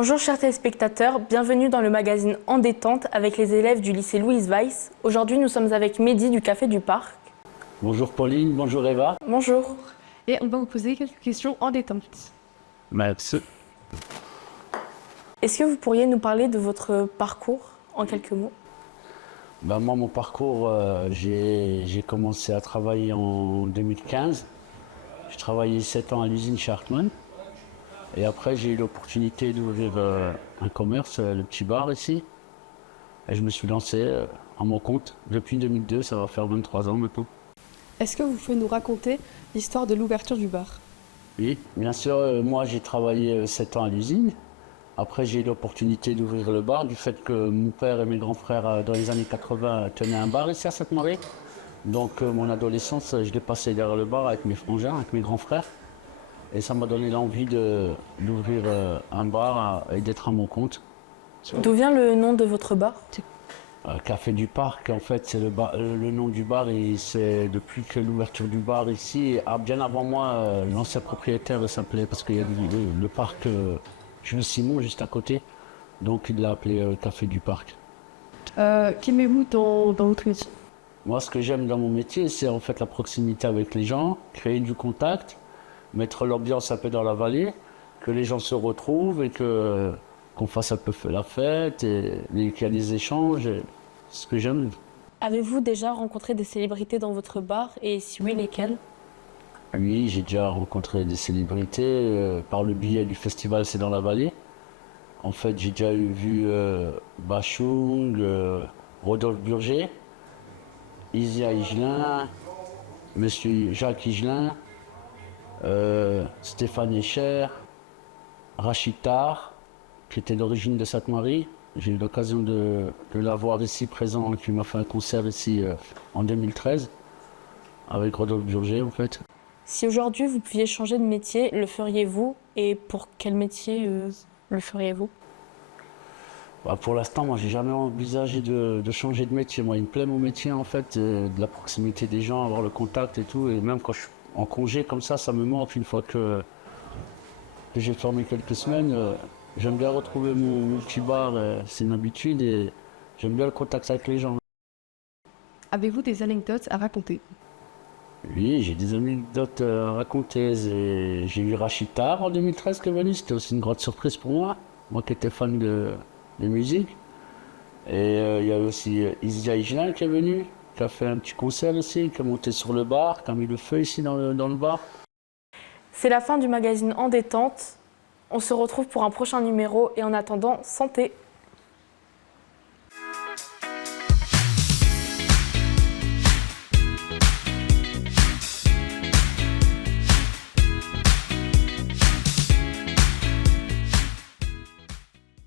Bonjour chers téléspectateurs, bienvenue dans le magazine En détente avec les élèves du lycée Louise Weiss. Aujourd'hui nous sommes avec Mehdi du Café du Parc. Bonjour Pauline, bonjour Eva. Bonjour. Et on va vous poser quelques questions en détente. Merci. Est-ce que vous pourriez nous parler de votre parcours en quelques mots? Moi, mon parcours, j'ai commencé à travailler en 2015. J'ai travaillé 7 ans à l'usine chez Hartmann. Et après, j'ai eu l'opportunité d'ouvrir un commerce, le petit bar ici. Et je me suis lancé à mon compte depuis 2002, ça va faire 23 ans maintenant. Est-ce que vous pouvez nous raconter l'histoire de l'ouverture du bar? Oui, bien sûr, moi j'ai travaillé 7 ans à l'usine. Après, j'ai eu l'opportunité d'ouvrir le bar du fait que mon père et mes grands frères, dans les années 80, tenaient un bar ici à Sainte-Marie. Donc, mon adolescence, je l'ai passé derrière le bar avec mes frangins, avec mes grands frères. Et ça m'a donné l'envie d'ouvrir un bar et d'être à mon compte. D'où vient le nom de votre bar? Café du Parc, en fait, c'est le nom du bar et c'est depuis que l'ouverture du bar ici, bien avant moi, l'ancien propriétaire s'appelait, parce qu'il y a le parc Jules Simon juste à côté, donc il l'a appelé Café du Parc. Qu'aimez-vous dans votre métier? Moi, ce que j'aime dans mon métier, c'est en fait la proximité avec les gens, créer du contact, mettre l'ambiance un peu dans la vallée, que les gens se retrouvent et qu'on fasse un peu la fête et qu'il y a des échanges. C'est ce que j'aime. Avez-vous déjà rencontré des célébrités dans votre bar et si oui, lesquelles? Oui, j'ai déjà rencontré des célébrités par le biais du festival C'est dans la vallée. En fait, j'ai déjà vu Bachung, Rodolphe Burger, Isia Higelin, Monsieur Jacques Higelin, Stéphane Escher, Rachid Tar, qui était d'origine de Sainte-Marie. J'ai eu l'occasion de la voir ici présent, qui m'a fait un concert ici en 2013, avec Rodolphe Burger en fait. Si aujourd'hui vous pouviez changer de métier, le feriez-vous et pour quel métier le feriez-vous? Pour l'instant, moi, j'ai jamais envisagé de changer de métier. Moi, il me plaît mon métier, en fait, de la proximité des gens, avoir le contact et tout. Et même quand je suis en congé comme ça me manque une fois que j'ai formé quelques semaines. J'aime bien retrouver mon petit bar, c'est une habitude et j'aime bien le contact avec les gens. Avez-vous des anecdotes à raconter? Oui, j'ai des anecdotes à raconter. J'ai eu Rachid Tar en 2013 qui est venu. C'était aussi une grande surprise pour moi. Moi qui étais fan de musique. Et il y a aussi Isia Higelin qui est venu, qui a fait un petit concert aussi, qui a monté sur le bar, qui a mis le feu ici dans le bar. C'est la fin du magazine En détente. On se retrouve pour un prochain numéro et en attendant, santé!